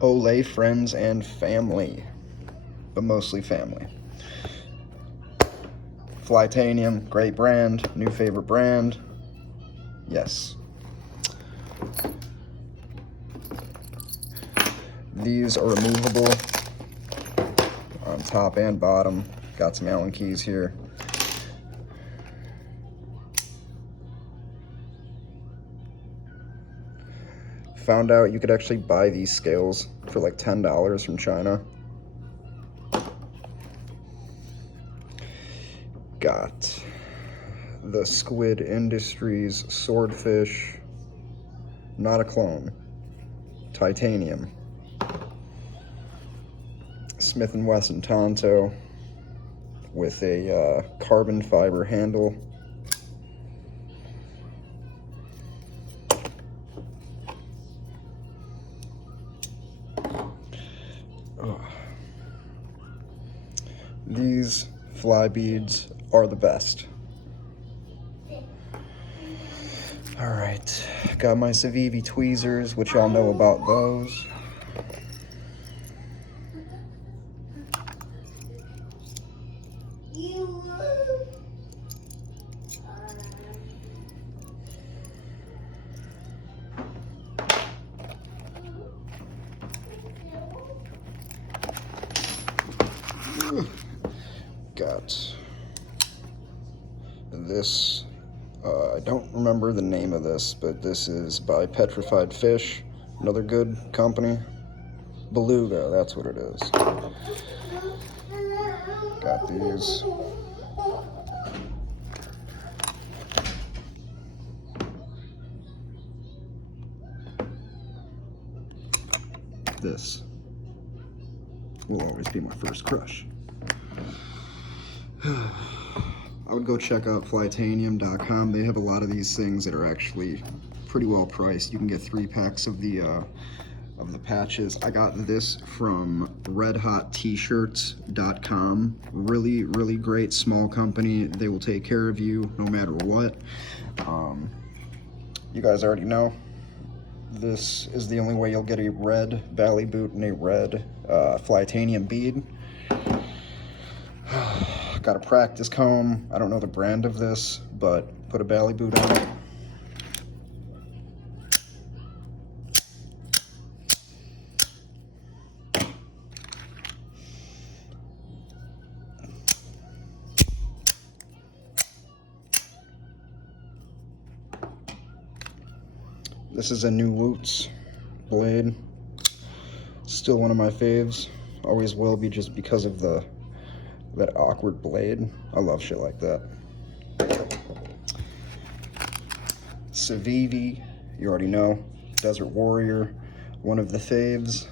Olay friends and family, but mostly family. Flytanium, great brand, new favorite brand. Yes. These are removable on top and bottom. Got some Allen keys here. Found out you could actually buy these scales for like $10 from China. Got the Squid Industries Swordfish, not a clone, titanium. Smith & Wesson Tonto with a carbon fiber handle. Oh. These fly beads are the best. All right, got my Civivi tweezers, which y'all know about those. Got this, I don't remember the name of this, but this is by Petrified Fish, another good company. Beluga, that's what it is. Got these. This will always be my first crush. I would go check out flytanium.com. They have a lot of these things that are actually pretty well priced. You can get 3 packs of the patches. I got this from redhottshirts.com. Really, really great small company. They will take care of you no matter what. You guys already know. This is the only way you'll get a red valley boot and a red flytanium bead. Got a practice comb. I don't know the brand of this, but put a valley boot on it. This is a New Woots blade. Still one of my faves. Always will be, just because of that awkward blade. I love shit like that. Civivi, you already know. Desert Warrior, one of the faves.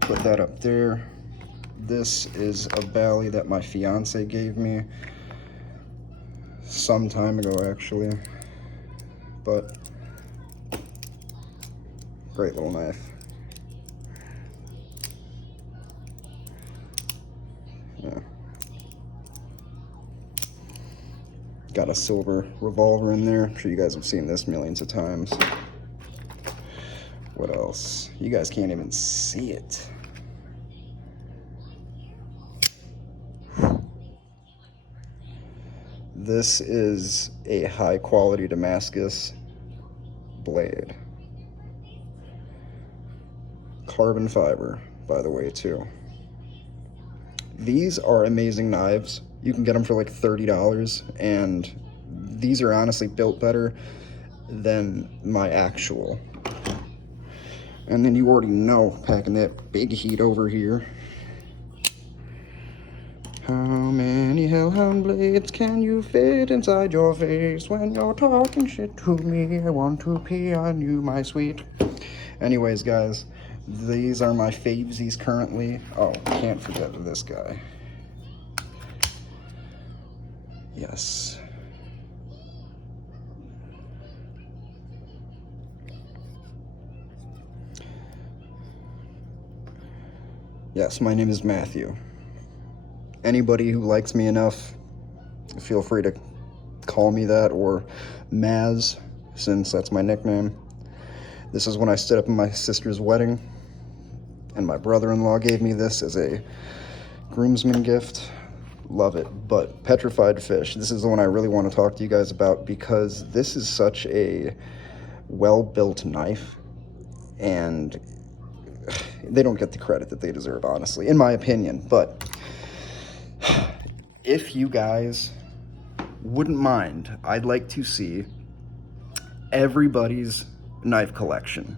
Put that up there. This is a Bally that my fiance gave me some time ago, actually. But great little knife. Yeah. Got a silver revolver in there. I'm sure you guys have seen this millions of times. What else? You guys can't even see it. This is a high quality Damascus blade. Carbon fiber, by the way, too. These are amazing knives. You can get them for like $30, and these are honestly built better than my actual. And then you already know, packing that big heat over here. How many hellhound blades can you fit inside your face when you're talking shit to me? I want to pee on you, my sweet. Anyways, guys, these are my favesies currently. Oh, can't forget this guy. Yes. Yes, my name is Matthew. Anybody who likes me enough, feel free to call me that, or Maz, since that's my nickname. This is when I stood up in my sister's wedding and my brother-in-law gave me this as a groomsman gift. Love it. But petrified fish, this is the one I really want to talk to you guys about, because this is such a well-built knife, and they don't get the credit that they deserve, honestly, in my opinion. But if you guys wouldn't mind, I'd like to see everybody's knife collection.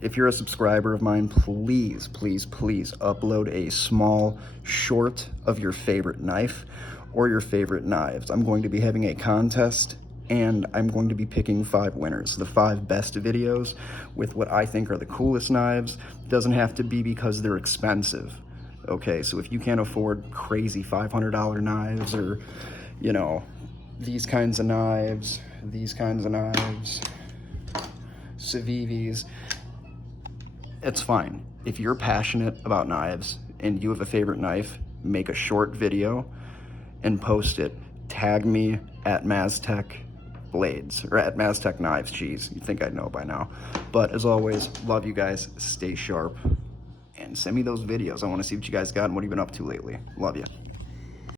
If you're a subscriber of mine, please, please, please upload a small short of your favorite knife or your favorite knives. I'm going to be having a contest, and I'm going to be picking 5 winners, the 5 best videos with what I think are the coolest knives. It doesn't have to be because they're expensive. Okay, so if you can't afford crazy $500 knives, or, you know, these kinds of knives, Civivis, it's fine. If you're passionate about knives and you have a favorite knife, make a short video and post it. Tag me at Maztec Blades, or at Maztec Knives. Jeez, you'd think I'd know by now. But as always, love you guys, stay sharp, and send me those videos. I want to see what you guys got and what you've been up to lately. Love you.